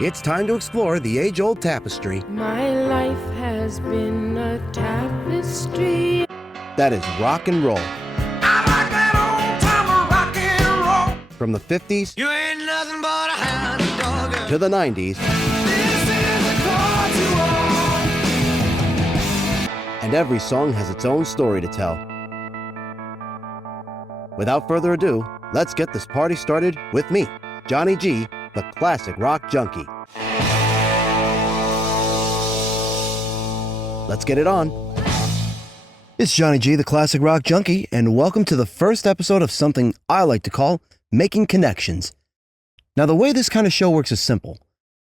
It's time to explore the age-old tapestry. My life has been a tapestry. That is rock and roll. I like that old time rock and roll. From the 50s You ain't nothing but a hound dog. to the 90s, This is a call to all. and every song has its own story to tell. Without further ado, let's get this party started with me, Johnny G, the classic rock junkie. Let's get it on. It's Johnny G, the classic rock junkie, and welcome to the first episode of something I like to call Making Connections. Now, the way this kind of show works is simple.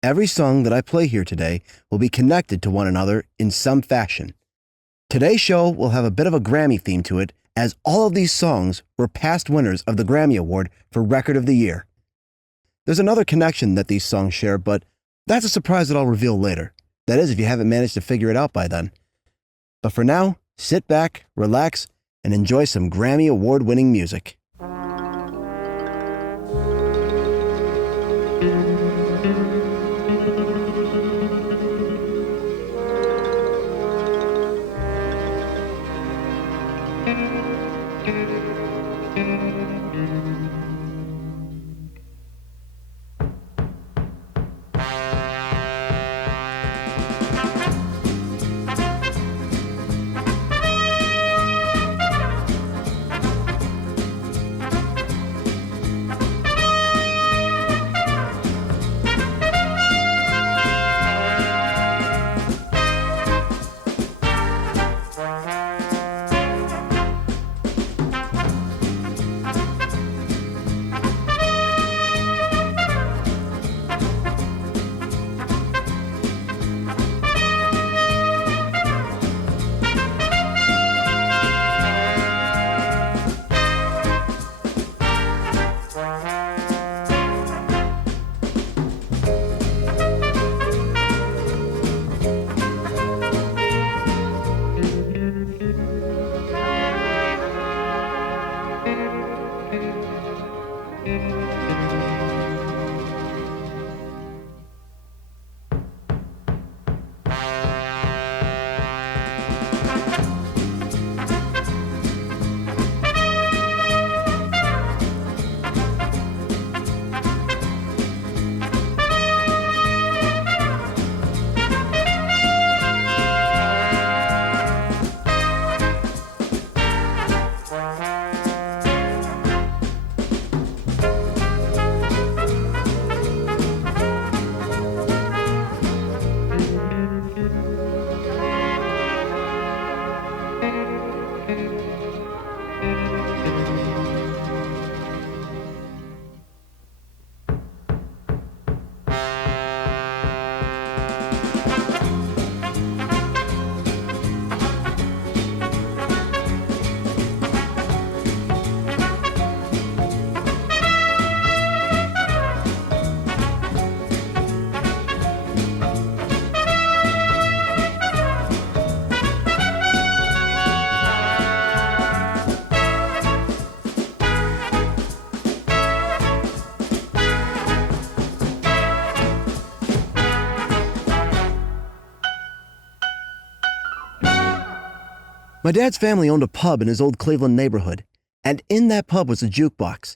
Every song that I play here today will be connected to one another in some fashion. Today's show will have a bit of a Grammy theme to it, as all of these songs were past winners of the Grammy Award for Record of the Year. There's another connection that these songs share, but that's a surprise that I'll reveal later. That is, if you haven't managed to figure it out by then. But for now, sit back, relax, and enjoy some Grammy Award-winning music. My dad's family owned a pub in his old Cleveland neighborhood, and in that pub was a jukebox.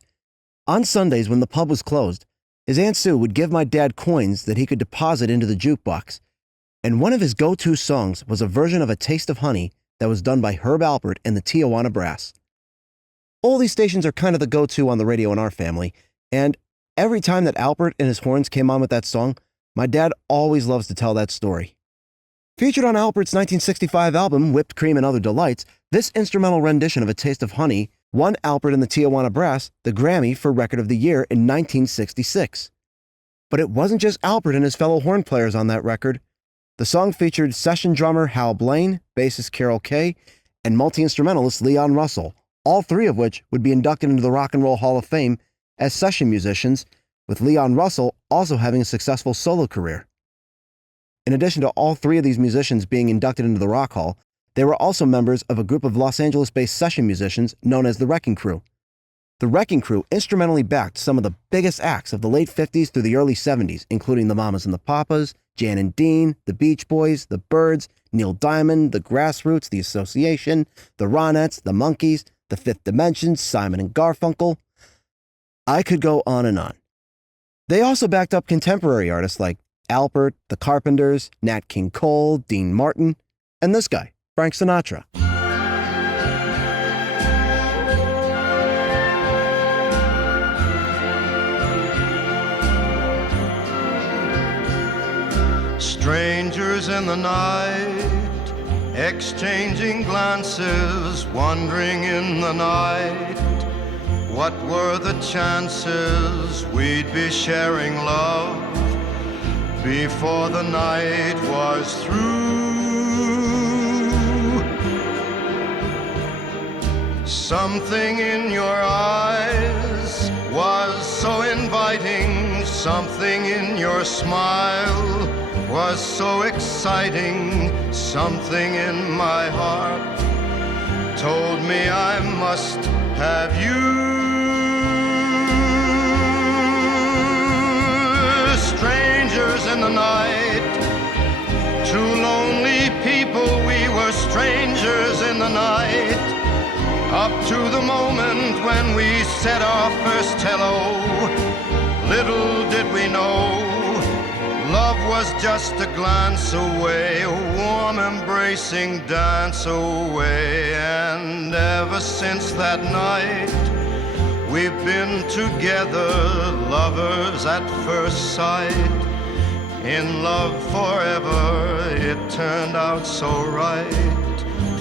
On Sundays, when the pub was closed, his Aunt Sue would give my dad coins that he could deposit into the jukebox, and one of his go-to songs was a version of A Taste of Honey that was done by Herb Alpert and the Tijuana Brass. All these stations are kind of the go-to on the radio in our family, and every time that Alpert and his horns came on with that song, my dad always loves to tell that story. Featured on Alpert's 1965 album, Whipped Cream and Other Delights, this instrumental rendition of A Taste of Honey won Alpert and the Tijuana Brass the Grammy for Record of the Year in 1966. But it wasn't just Alpert and his fellow horn players on that record. The song featured session drummer Hal Blaine, bassist Carol Kaye, and multi-instrumentalist Leon Russell, all three of which would be inducted into the Rock and Roll Hall of Fame as session musicians, with Leon Russell also having a successful solo career. In addition to all three of these musicians being inducted into the Rock Hall, they were also members of a group of Los Angeles-based session musicians known as the Wrecking Crew. The Wrecking Crew instrumentally backed some of the biggest acts of the late 50s through the early 70s, including the Mamas and the Papas, Jan and Dean, the Beach Boys, the Byrds, Neil Diamond, the Grassroots, the Association, the Ronettes, the Monkees, the Fifth Dimension, Simon and Garfunkel. I could go on and on. They also backed up contemporary artists like Alpert, the Carpenters, Nat King Cole, Dean Martin, and this guy, Frank Sinatra. Strangers in the night, exchanging glances, wandering in the night. What were the chances we'd be sharing love before the night was through? Something in your eyes was so inviting, something in your smile was so exciting, something in my heart told me I must have you. Strangers in the night, two lonely people, we were strangers in the night, up to the moment when we said our first hello. Little did we know, love was just a glance away, a warm embracing dance away. And ever since that night, we've been together, lovers at first sight, in love forever. It turned out so right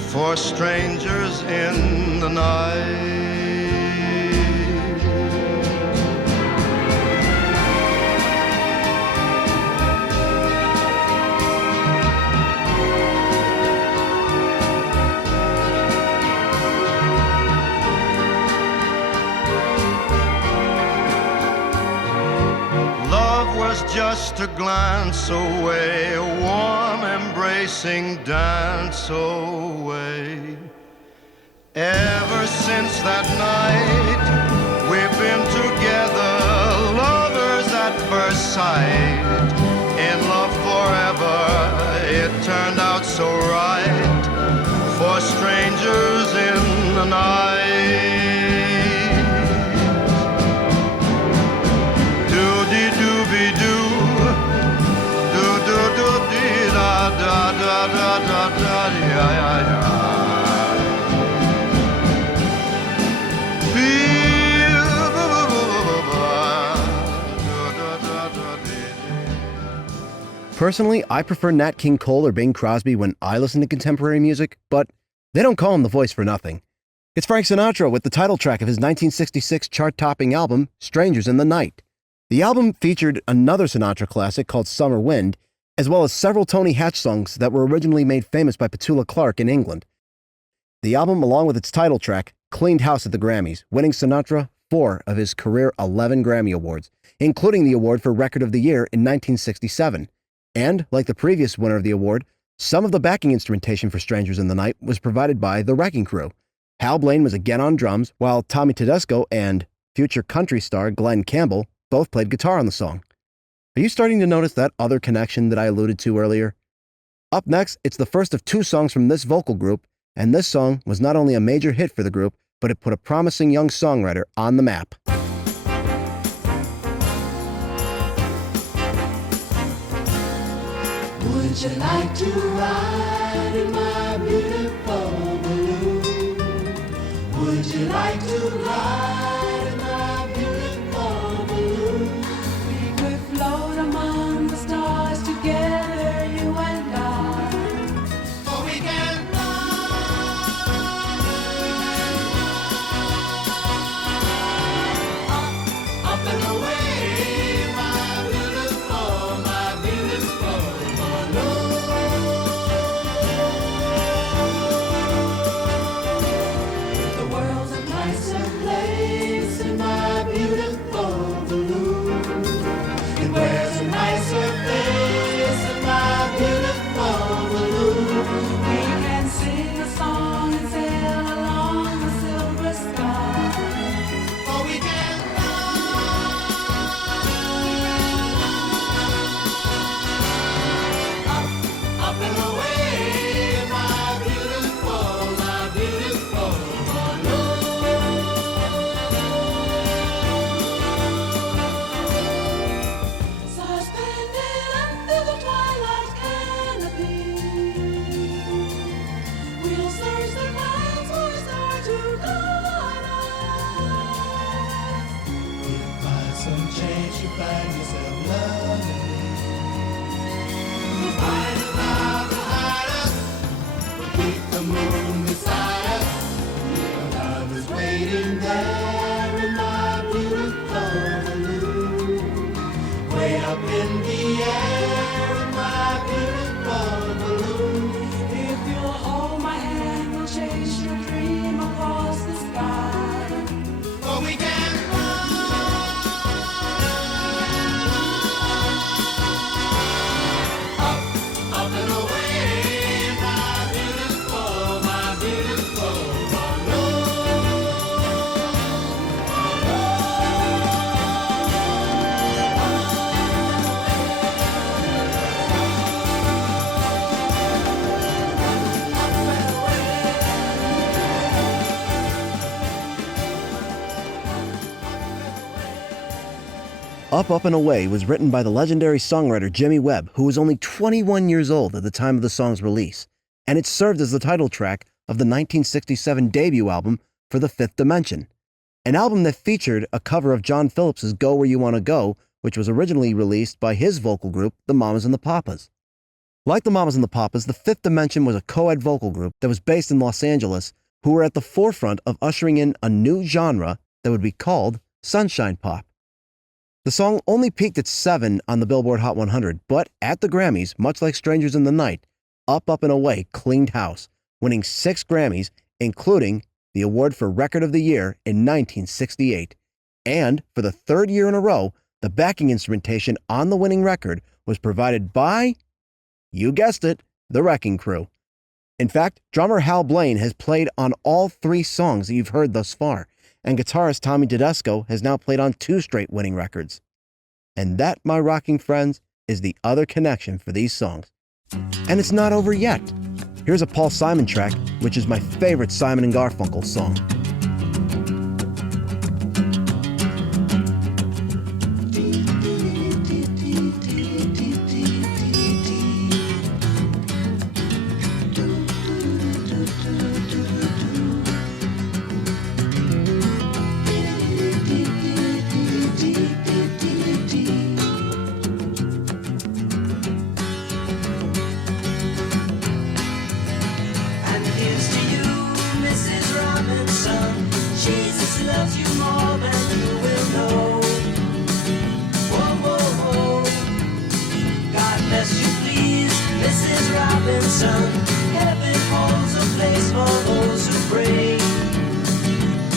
for strangers in the night. Just a glance away, a warm embracing dance away. Ever since that night, we've been together, lovers at first sight, in love forever. It turned out so right for strangers in the night. Personally, I prefer Nat King Cole or Bing Crosby when I listen to contemporary music, but they don't call him the voice for nothing. It's Frank Sinatra with the title track of his 1966 chart-topping album, Strangers in the Night. The album featured another Sinatra classic called Summer Wind, as well as several Tony Hatch songs that were originally made famous by Petula Clark in England. The album, along with its title track, cleaned house at the Grammys, winning Sinatra 4 of his career 11 Grammy Awards, including the award for Record of the Year in 1967. And, like the previous winner of the award, some of the backing instrumentation for Strangers in the Night was provided by the Wrecking Crew. Hal Blaine was again on drums, while Tommy Tedesco and future country star Glenn Campbell both played guitar on the song. Are you starting to notice that other connection that I alluded to earlier? Up next, it's the first of 2 songs from this vocal group, and this song was not only a major hit for the group, but it put a promising young songwriter on the map. Would you like to ride in my beautiful balloon? Would you like to ride in my beautiful balloon? We could float among the stars together, you and I. For we can fly up and away, my beautiful balloon. The world's a nicer place in the air in my beautiful balloon. If you'll hold my hand, we'll chase your dream across the sky. For we can up and away, my beautiful balloon. Up, and Away was written by the legendary songwriter Jimmy Webb, who was only 21 years old at the time of the song's release, and it served as the title track of the 1967 debut album For the Fifth Dimension, an album that featured a cover of John Phillips's Go Where You Wanna Go, which was originally released by his vocal group, the Mamas and the Papas. Like the Mamas and the Papas, the Fifth Dimension was a co-ed vocal group that was based in Los Angeles, who were at the forefront of ushering in a new genre that would be called Sunshine Pop. The song only peaked at 7 on the Billboard Hot 100, but at the Grammys, much like Strangers in the Night, Up, and Away cleaned house, winning 6 Grammys, including the award for Record of the Year in 1968. And for the 3rd year in a row, the backing instrumentation on the winning record was provided by, you guessed it, the Wrecking Crew. In fact, drummer Hal Blaine has played on all 3 songs that you've heard thus far, and guitarist Tommy Tedesco has now played on 2 straight winning records. And that, my rocking friends, is the other connection for these songs. And it's not over yet. Here's a Paul Simon track, which is my favorite Simon & Garfunkel song. Heaven holds a place for those who pray.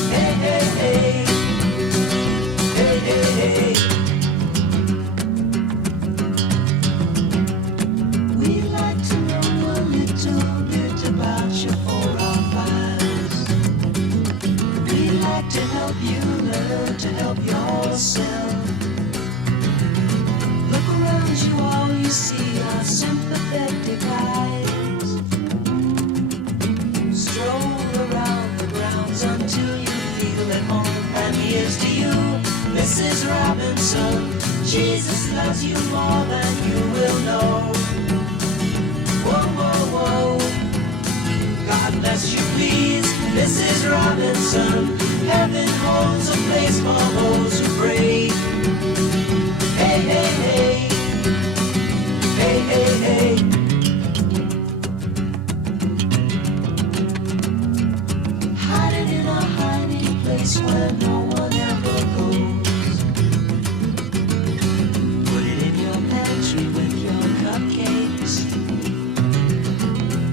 Hey, hey, hey. Hey, hey, hey. We'd like to know a little bit about your 4 or 5s. We'd like to help you learn to help yourself. Look around you, all you see are sympathetic eyes. Stroll around the grounds until you feel at home. And here's to you, Mrs. Robinson. Jesus loves you more than you will know. Whoa, whoa, whoa. God bless you, please, Mrs. Robinson. Heaven holds a place for those who pray. Hey, hey, hey. Hey, hey, hey. Hiding in a hiding place where no one ever goes. Put it in your pantry with your cupcakes.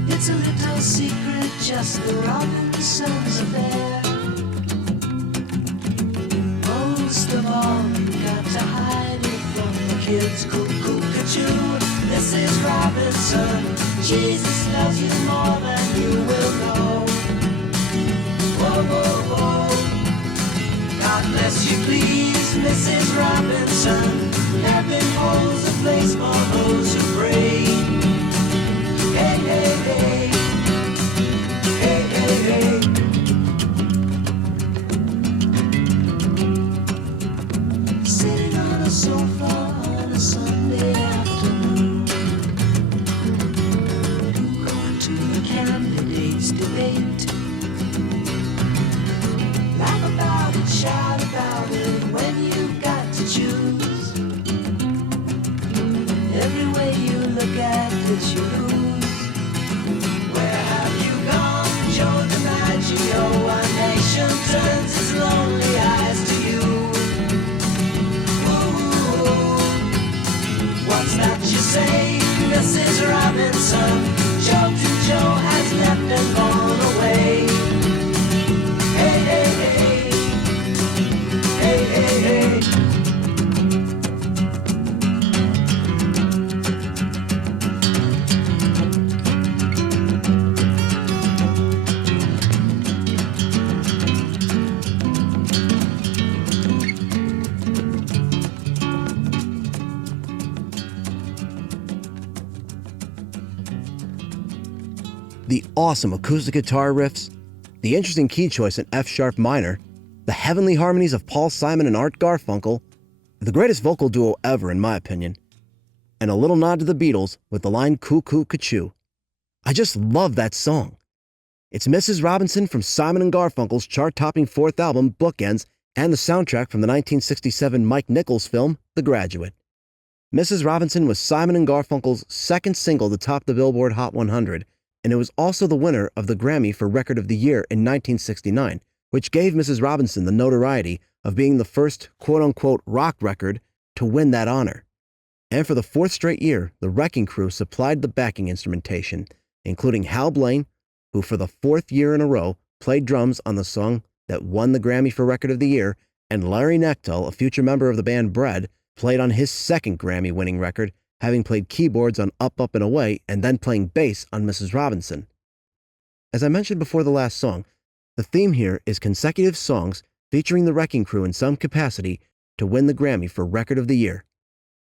It's a little secret, just the Robinsons' affair. Most of all, you got to hide it from the kids. Cuckoo-cuckoo, Mrs. Robinson. Jesus loves you more than you will know. Whoa, whoa, whoa. God bless you, please, Mrs. Robinson. Heaven holds a place for those who pray. Hey, hey, hey. Hey, hey, hey. Sitting on a sofa on a Sunday afternoon, going to the candidates' debate. Laugh about it, shout about it when you've got to choose. Every way you look at it, you lose. Where have you gone, Joe DiMaggio? Our nation turns its lonely eyes to you. Ooh, what's that you say, Mrs. Robinson? Joe to Joe has left and gone away. Hey, hey, hey. Hey, hey, hey. The awesome acoustic guitar riffs, the interesting key choice in F-sharp minor, the heavenly harmonies of Paul Simon and Art Garfunkel, the greatest vocal duo ever in my opinion, and a little nod to the Beatles with the line "Cuckoo Cachoo." I just love that song. It's Mrs. Robinson from Simon and Garfunkel's chart-topping fourth album, Bookends, and the soundtrack from the 1967 Mike Nichols film, The Graduate. Mrs. Robinson was Simon and Garfunkel's second single to top the Billboard Hot 100, and it was also the winner of the Grammy for Record of the Year in 1969, which gave Mrs. Robinson the notoriety of being the first quote-unquote rock record to win that honor. And for the fourth straight year, the Wrecking Crew supplied the backing instrumentation, including Hal Blaine, who for the fourth year in a row played drums on the song that won the Grammy for Record of the Year, and Larry Knechtel, a future member of the band Bread, played on his second Grammy-winning record, having played keyboards on Up, Up, and Away, and then playing bass on Mrs. Robinson. As I mentioned before the last song, the theme here is consecutive songs featuring the Wrecking Crew in some capacity to win the Grammy for Record of the Year.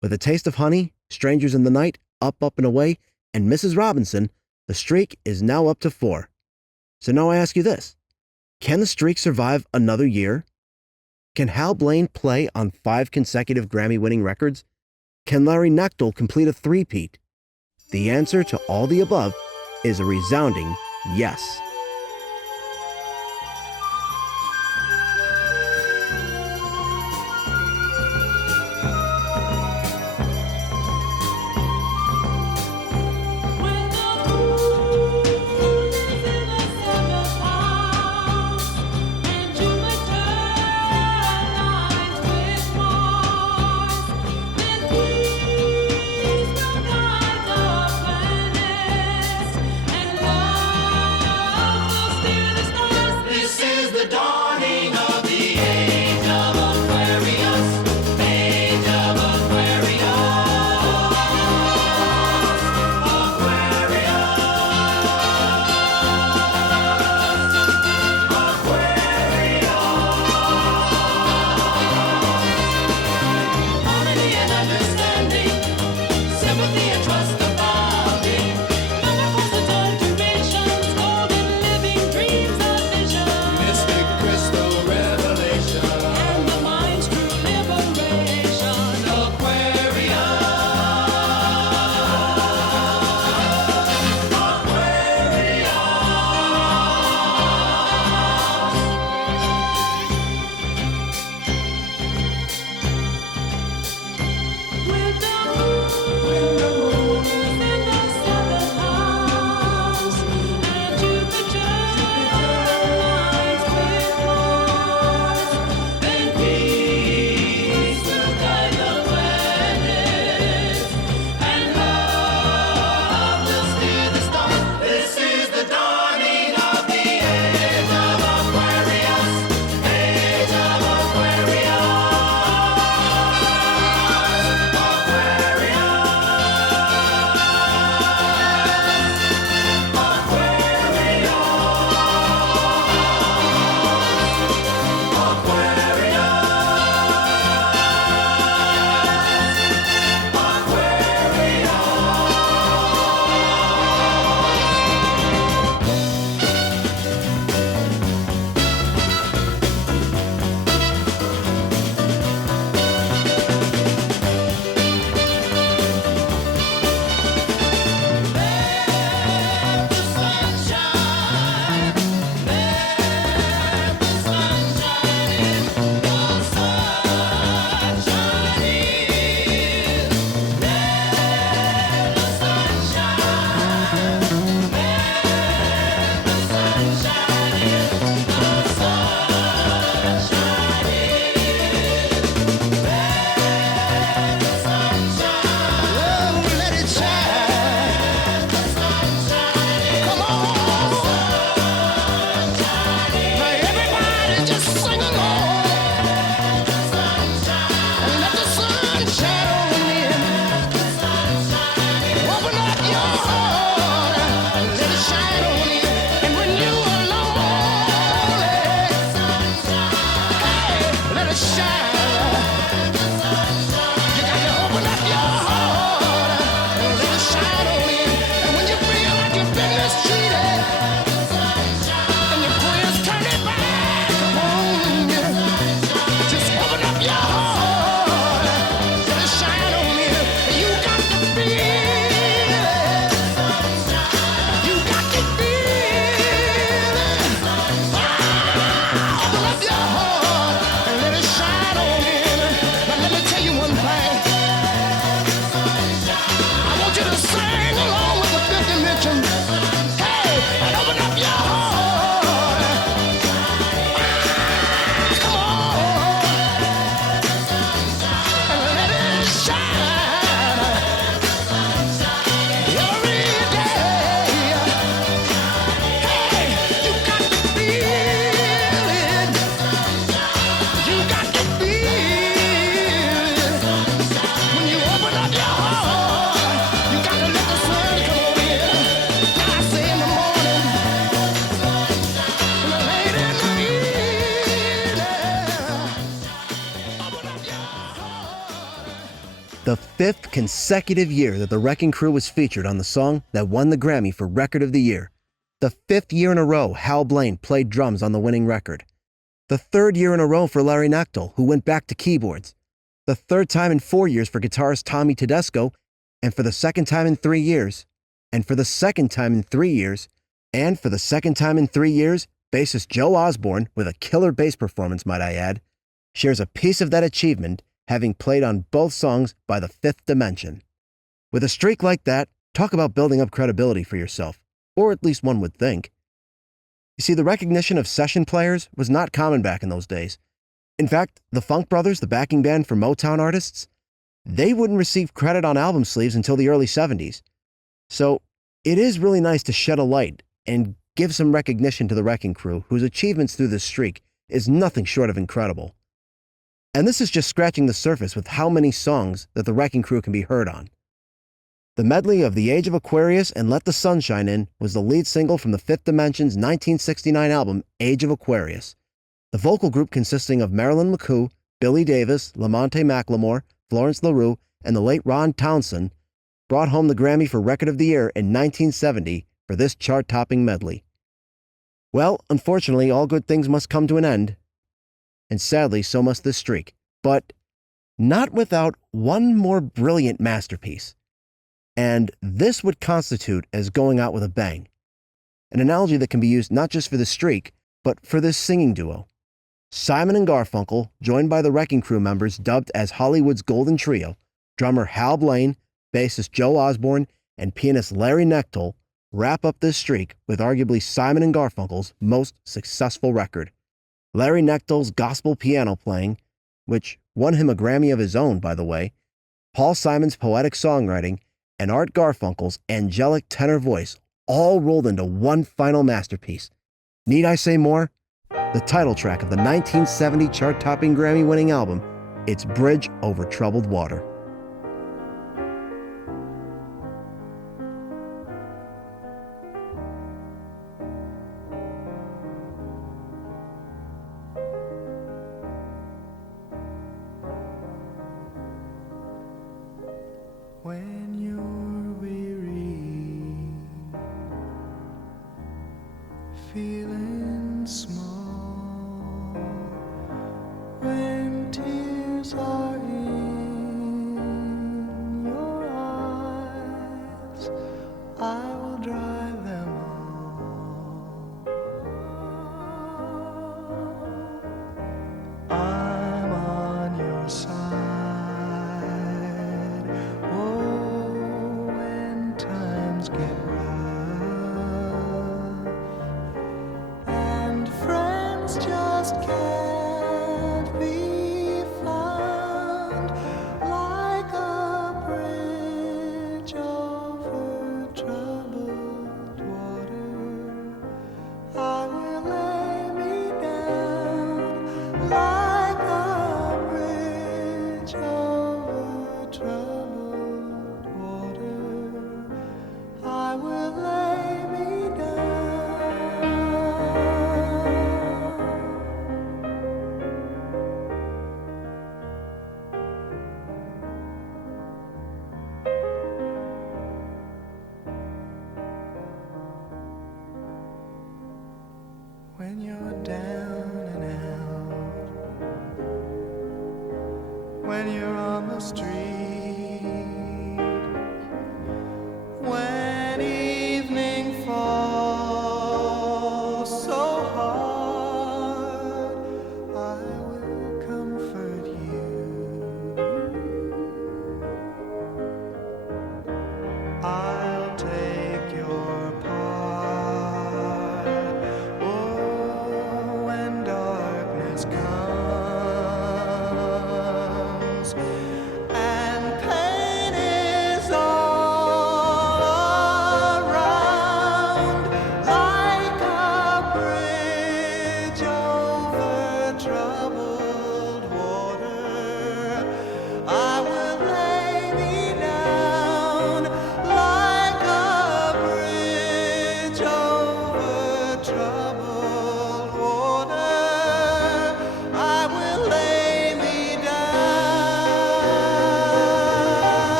With A Taste of Honey, Strangers in the Night, Up, Up, and Away, and Mrs. Robinson, the streak is now up to 4. So now I ask you this. Can the streak survive another year? Can Hal Blaine play on 5 consecutive Grammy-winning records? Can Larry Knechtel complete a three-peat? The answer to all the above is a resounding yes. When the moon is in the seventh house and Jupiter aligns with Mars, then peace will guide the planets and love 5th consecutive year that the Wrecking Crew was featured on the song that won the Grammy for Record of the Year. The 5th year in a row Hal Blaine played drums on the winning record. The 3rd year in a row for Larry Knechtel, who went back to keyboards. The 3rd time in 4 years for guitarist Tommy Tedesco, and for the 2nd time in 3 years, and for the 2nd time in 3 years, and for the 2nd time in 3 years, bassist Joe Osborne, with a killer bass performance might I add, shares a piece of that achievement, having played on both songs by the 5th Dimension. With a streak like that, talk about building up credibility for yourself, or at least one would think. You see, the recognition of session players was not common back in those days. In fact, the Funk Brothers, the backing band for Motown artists, they wouldn't receive credit on album sleeves until the early 70s. So it is really nice to shed a light and give some recognition to the Wrecking Crew, whose achievements through this streak is nothing short of incredible. And this is just scratching the surface with how many songs that the Wrecking Crew can be heard on. The medley of The Age of Aquarius and Let the Sun Shine In was the lead single from the 5th Dimension's 1969 album, Age of Aquarius. The vocal group consisting of Marilyn McCoo, Billy Davis, Lamonte McLemore, Florence LaRue, and the late Ron Townsend brought home the Grammy for Record of the Year in 1970 for this chart-topping medley. Well, unfortunately, all good things must come to an end. And sadly, so must this streak. But not without one more brilliant masterpiece. And this would constitute as going out with a bang. An analogy that can be used not just for the streak, but for this singing duo. Simon and Garfunkel, joined by the Wrecking Crew members dubbed as Hollywood's Golden Trio, drummer Hal Blaine, bassist Joe Osborne, and pianist Larry Knechtel, wrap up this streak with arguably Simon and Garfunkel's most successful record. Larry Knechtel's gospel piano playing, which won him a Grammy of his own, by the way, Paul Simon's poetic songwriting, and Art Garfunkel's angelic tenor voice all rolled into one final masterpiece. Need I say more? The title track of the 1970 chart-topping Grammy-winning album, It's Bridge Over Troubled Water. When you're weary, feeling small, when tears are in your eyes, I will dry them all. I'm on your side. Get rough, and friends just can't be found, like a bridge over troubled water. I will lay me down, like a bridge over troubled water. I will lay me down.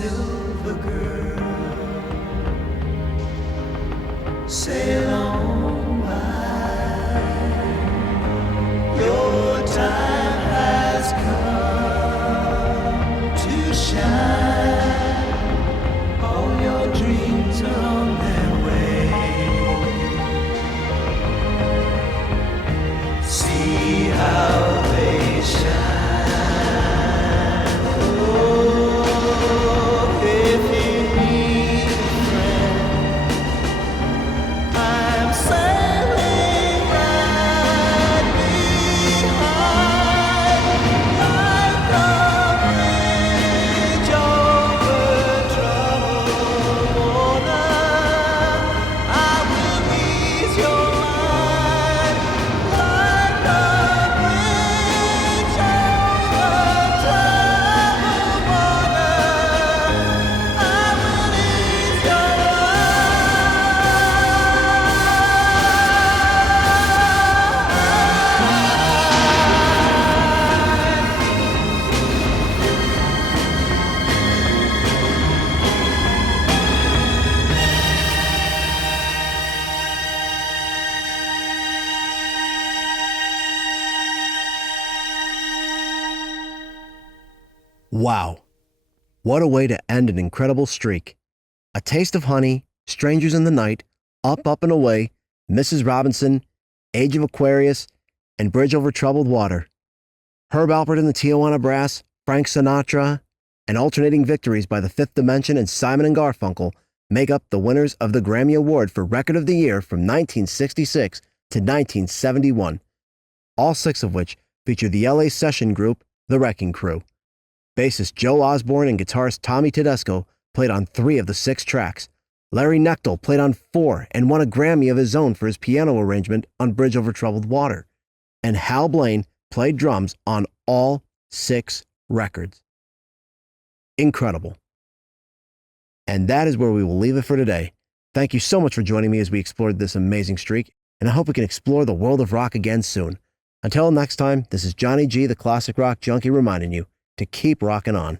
silver girl. Sail on by, your time has come to shine. All your dreams are on their way. See how they shine. Oh, if you need a friend, I'm sailing right behind, like a bridge over troubled water. I will ease your mind, like a bridge over troubled water. I will ease your Wow. What a way to end an incredible streak. A Taste of Honey, Strangers in the Night, Up, Up and Away, Mrs. Robinson, Age of Aquarius, and Bridge Over Troubled Water. Herb Alpert and the Tijuana Brass, Frank Sinatra, and alternating victories by the Fifth Dimension and Simon & Garfunkel make up the winners of the Grammy Award for Record of the Year from 1966 to 1971, all 6 of which feature the LA session group, The Wrecking Crew. Bassist Joe Osborne and guitarist Tommy Tedesco played on 3 of the 6 tracks. Larry Knechtel played on 4 and won a Grammy of his own for his piano arrangement on Bridge Over Troubled Water. And Hal Blaine played drums on all 6 records. Incredible. And that is where we will leave it for today. Thank you so much for joining me as we explored this amazing streak, and I hope we can explore the world of rock again soon. Until next time, this is Johnny G, the Classic Rock Junkie, reminding you to keep rocking on.